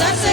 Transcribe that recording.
sunset.